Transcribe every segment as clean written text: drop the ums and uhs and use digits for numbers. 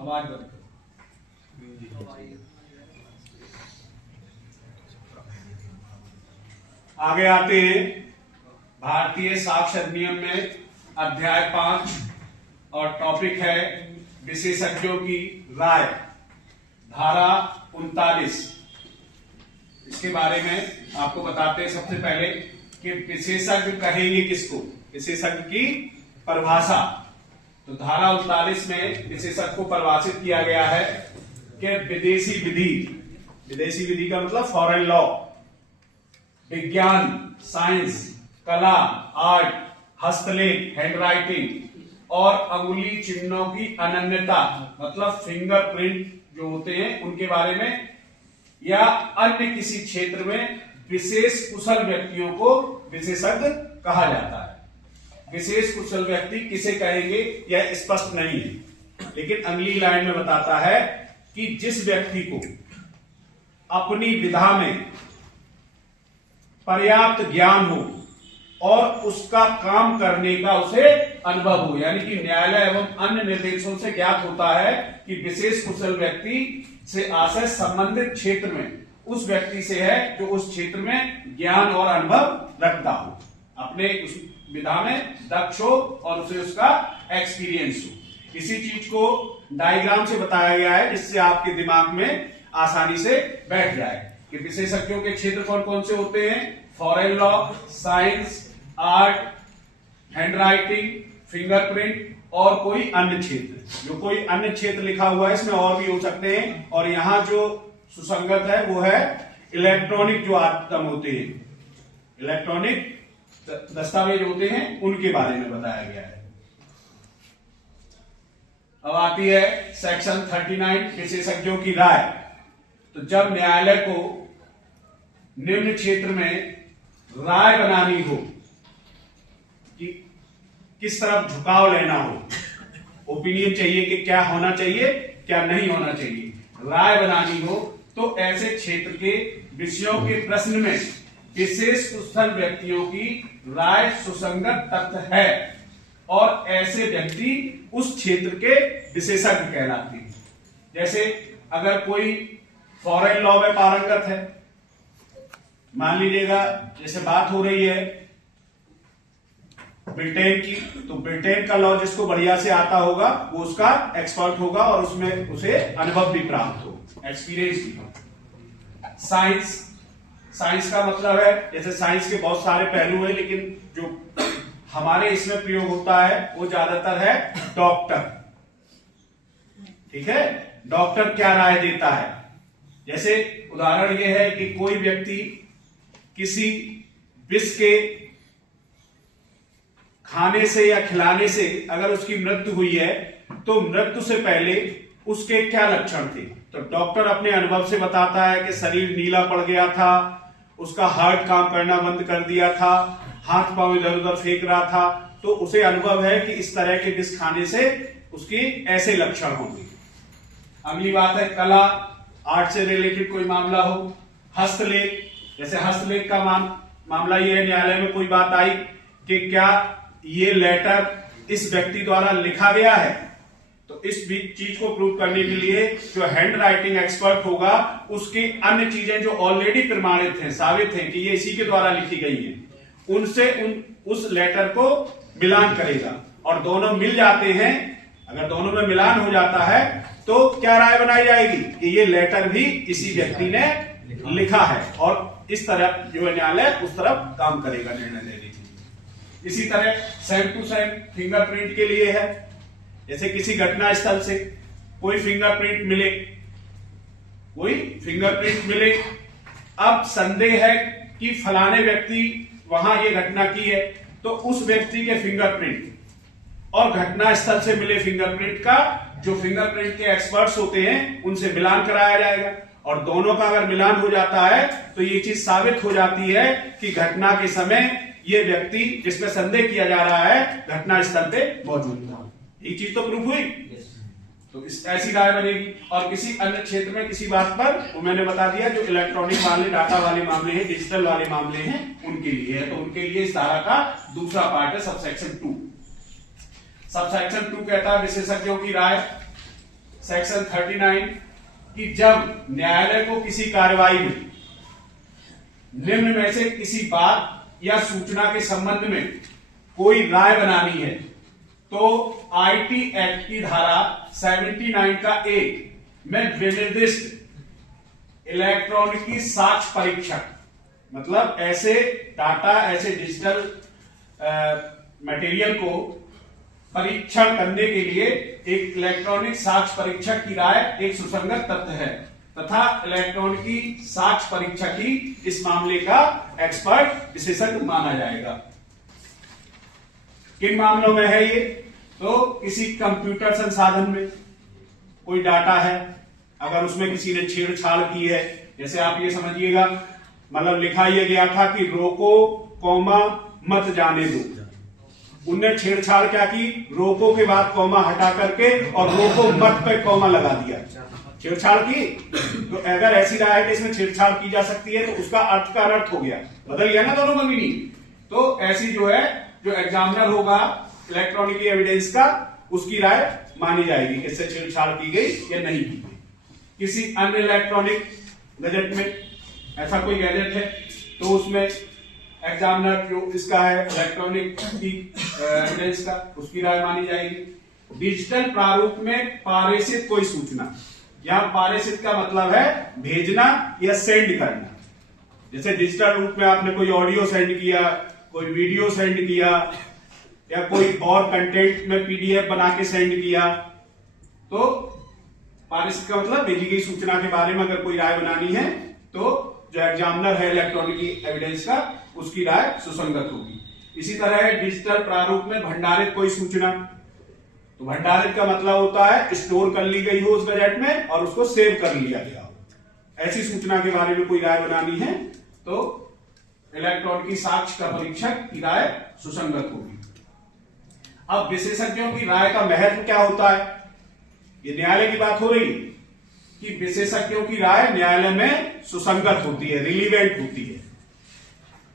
आवाज बंद करो। आगे आते हैं भारतीय साक्ष्य अधिनियम में अध्याय 5 और टॉपिक है विशेषज्ञों की राय, धारा 39। इसके बारे में आपको बताते हैं सबसे पहले कि विशेषज्ञ कहेंगे किसको, विशेषज्ञ की परिभाषा। तो धारा 39 में विशेषज्ञ को परिभाषित किया गया है कि विदेशी विधि, विदेशी विधि का मतलब फॉरेन लॉ, विज्ञान, साइंस, कला, आर्ट, हस्तलेख, हैंडराइटिंग और अंगुली चिन्हों की अनन्यता मतलब फिंगरप्रिंट जो होते हैं उनके बारे में, या अन्य किसी क्षेत्र में विशेष कुशल व्यक्तियों को विशेषज्ञ कहा जाता है। विशेष कुशल व्यक्ति किसे कहेंगे यह स्पष्ट नहीं है, लेकिन अगली लाइन में बताता है कि जिस व्यक्ति को अपनी विधा में पर्याप्त ज्ञान हो और उसका काम करने का उसे अनुभव हो, यानी कि न्यायालय एवं अन्य निर्देशों से ज्ञात होता है कि विशेष कुशल व्यक्ति से आशय संबंधित क्षेत्र में उस व्यक्ति से है जो उस क्षेत्र में ज्ञान और अनुभव रखता हो, अपने उस विधा में दक्ष हो और उसे उसका एक्सपीरियंस हो। इसी चीज को डायग्राम से बताया गया है जिससे आपके दिमाग में आसानी से बैठ जाए कि विशेषज्ञों के क्षेत्र कौन कौन से होते हैं। Foreign law, science, art, handwriting, fingerprint और कोई अन्य क्षेत्र। जो कोई अन्य क्षेत्र लिखा हुआ है इसमें और भी हो सकते हैं, और यहां जो सुसंगत है वो है इलेक्ट्रॉनिक जो आइटम होते हैं, इलेक्ट्रॉनिक दस्तावेज होते हैं उनके बारे में बताया गया है। अब आती है सेक्शन 39 विशेषज्ञों की राय। तो जब न्यायालय को निम्न क्षेत्र में राय बनानी हो कि किस तरफ झुकाव लेना हो, ओपिनियन चाहिए कि क्या होना चाहिए क्या नहीं होना चाहिए, राय बनानी हो, तो ऐसे क्षेत्र के विषयों के प्रश्न में विशेष कुशल व्यक्तियों की राय सुसंगत तथ्य है और ऐसे व्यक्ति उस क्षेत्र के विशेषज्ञ कहलाते हैं। जैसे अगर कोई फॉरेन लॉ में पारंगत है, मान लीजिएगा जैसे बात हो रही है ब्रिटेन की, तो ब्रिटेन का लॉ जिसको बढ़िया से आता होगा वो उसका एक्सपर्ट होगा और उसमें उसे अनुभव भी प्राप्त हो, एक्सपीरियंस भी हो। साइंस, साइंस का मतलब है जैसे साइंस के बहुत सारे पहलू हैं, लेकिन जो हमारे इसमें प्रयोग होता है वो ज्यादातर है डॉक्टर। ठीक है, डॉक्टर क्या राय देता है। जैसे उदाहरण ये है कि कोई व्यक्ति किसी विष के खाने से या खिलाने से अगर उसकी मृत्यु हुई है तो मृत्यु से पहले उसके क्या लक्षण थे, तो डॉक्टर अपने अनुभव से बताता है कि शरीर नीला पड़ गया था, उसका हार्ट काम करना बंद कर दिया था, हाथ पांव इधर उधर फेंक रहा था, तो उसे अनुभव है कि इस तरह के विष खाने से उसकी ऐसे लक्षण होंगे। अगली बात है कला, आर्ट से रिलेटेड कोई मामला हो। हस्तलेख, जैसे हस्तलेख का मामला ये है, न्यायालय में कोई बात आई कि क्या ये लेटर इस व्यक्ति द्वारा लिखा गया है, तो इस चीज को प्रूव करने के लिए जो हैंड राइटिंग एक्सपर्ट होगा उसकी अन्य चीजें जो ऑलरेडी प्रमाणित हैं, साबित हैं कि ये इसी के द्वारा लिखी गई है, उनसे उस लेटर को मिलान करेगा, और दोनों मिल जाते हैं। अगर दोनों में मिलान हो जाता है तो क्या राय बनाई जाएगी कि ये लेटर भी इसी व्यक्ति ने लिखा है, और इस तरह जो न्यायालय उस तरफ काम करेगा निर्णय लेने के लिए। इसी तरह सेम टू सेम फिंगरप्रिंट के लिए है। जैसे किसी घटना स्थल से कोई फिंगरप्रिंट मिले, कोई फिंगरप्रिंट मिले, अब संदेह है कि फलाने व्यक्ति वहां ये घटना की है, तो उस व्यक्ति के फिंगरप्रिंट और घटना स्थल से मिले फिंगरप्रिंट का जो फिंगरप्रिंट के एक्सपर्ट्स होते हैं उनसे मिलान कराया जाएगा, और दोनों का अगर मिलान हो जाता है तो ये चीज साबित हो जाती है कि घटना के समय ये व्यक्ति जिसमें संदेह किया जा रहा है घटना स्थल पे मौजूद था। ये चीज तो प्रूफ हुई, तो ऐसी राय बनेगी। और किसी अन्य क्षेत्र में किसी बात पर, वो मैंने बता दिया जो इलेक्ट्रॉनिक वाले, डाटा वाले मामले हैं, डिजिटल वाले मामले हैं, उनके लिए है। तो उनके लिए इस धारा का दूसरा पार्ट है सबसेक्शन 2। सबसेक्शन 2 कहता है विशेषज्ञों की राय। सेक्शन 39 कि जब न्यायालय को किसी कार्रवाई में निम्न में से किसी बात या सूचना के संबंध में कोई राय बनानी है तो आईटी एक्ट की धारा 79 का 1 में विनिर्दिष्ट इलेक्ट्रॉनिकी साक्ष्य परीक्षक, मतलब ऐसे डाटा, ऐसे डिजिटल मटेरियल को परीक्षण करने के लिए एक इलेक्ट्रॉनिक साक्ष्य परीक्षक की राय एक सुसंगत तथ्य है तथा इलेक्ट्रॉनिकी साक्ष्य परीक्षक ही इस मामले का एक्सपर्ट विशेषज्ञ माना जाएगा। किन मामलों में है ये? तो किसी कंप्यूटर संसाधन में कोई डाटा है, अगर उसमें किसी ने छेड़छाड़ की है, जैसे आप ये समझिएगा, मतलब लिखा यह गया था कि रोको कॉमा मत जाने दो, उनने छेड़छाड़ क्या की, रोको के बाद कॉमा हटा करके और रोको मत पे कॉमा लगा दिया, छेड़छाड़ की। तो अगर ऐसी राय है कि इसमें छेड़छाड़ की जा सकती है तो उसका अर्थ का अनर्थ हो गया, बदल गया ना दोनों का मीनिंग। तो ऐसी जो है, जो एग्जामिनर होगा इलेक्ट्रॉनिक एविडेंस का, उसकी राय मानी जाएगी कि इससे छेड़छाड़ की गई या नहीं की गई। किसी अन्य इलेक्ट्रॉनिक गैजेट में, ऐसा कोई गैजेट है तो उसमें एग्जामिनर जो इसका है इलेक्ट्रॉनिक की एविडेंस का, उसकी राय मानी जाएगी। डिजिटल प्रारूप में पारेषित कोई सूचना, यहां पारेषित का मतलब है भेजना या सेंड करना। जैसे डिजिटल रूप में आपने कोई ऑडियो सेंड किया, कोई वीडियो सेंड किया, या कोई और कंटेंट में पीडीएफ बना के सेंड किया, तो पारेषित का मतलब भेजी गई सूचना के बारे में अगर कोई राय बनानी है तो जो एग्जामिनर है इलेक्ट्रॉनिक एविडेंस का, उसकी राय सुसंगत होगी। इसी तरह डिजिटल प्रारूप में भंडारित कोई सूचना, तो भंडारित का मतलब होता है स्टोर कर ली गई हो उस गैजेट में और उसको सेव कर लिया गया हो। ऐसी सूचना के बारे में कोई राय बनानी है तो इलेक्ट्रॉनिक साक्ष्य का परीक्षक की राय सुसंगत होगी। अब विशेषज्ञों की राय का महत्व क्या होता है, ये न्यायालय की बात हो रही कि विशेषज्ञों की राय न्यायालय में सुसंगत होती है, रिलीवेंट होती है।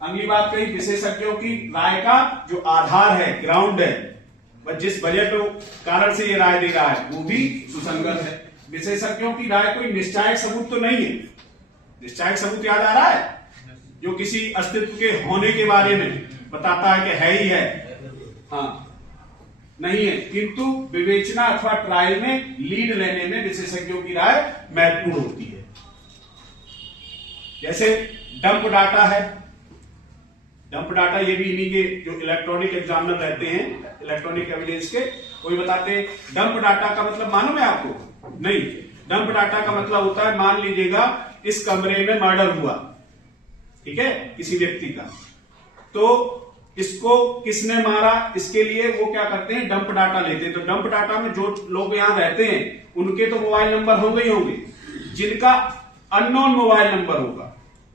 अगली बात कही, विशेषज्ञों की राय का जो आधार है, ग्राउंड है, वह जिस वजह पे कारण से ये राय दे रहा है वो भी सुसंगत है। विशेषज्ञों की राय कोई निश्चायक सबूत तो नहीं है। निश्चायक सबूत याद आ रहा है, जो किसी अस्तित्व के होने के बारे में बताता है कि है ही है, हाँ नहीं है, किंतु विवेचना अथवा ट्रायल में लीड लेने में विशेषज्ञों की राय महत्वपूर्ण होती है। जैसे डंप डाटा है, डंप डाटा ये भी इन्हीं के जो इलेक्ट्रॉनिक एग्जामिनर रहते हैं इलेक्ट्रॉनिक एविडेंस के, वही बताते हैं। डंप डाटा का मतलब मालूम है आपको? नहीं। डंप डाटा का मतलब होता है, मान लीजिएगा इस कमरे में मर्डर हुआ, ठीक है, किसी व्यक्ति का, तो इसको किसने मारा, इसके लिए वो क्या करते हैं, डंप डाटा लेते हैं। तो डंप डाटा में जो लोग यहां रहते हैं उनके तो मोबाइल नंबर होंगे ही होंगे, जिनका अननोन मोबाइल नंबर होगा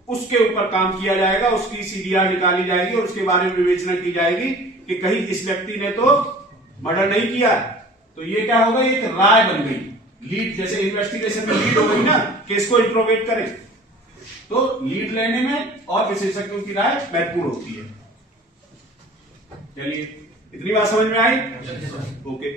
उसके ऊपर काम किया जाएगा, उसकी सीडीआर निकाली जाएगी और उसके बारे में विवेचना की जाएगी कि कहीं इस व्यक्ति ने तो मर्डर नहीं किया। तो ये क्या होगा, एक राय बन गई, लीड, जैसे इन्वेस्टिगेशन में लीड हो गई ना, केस को इंट्रोगेट करें, तो लीड लेने में और विशेषज्ञों की राय महत्वपूर्ण होती है। चलिए, इतनी बात समझ में आई? ओके।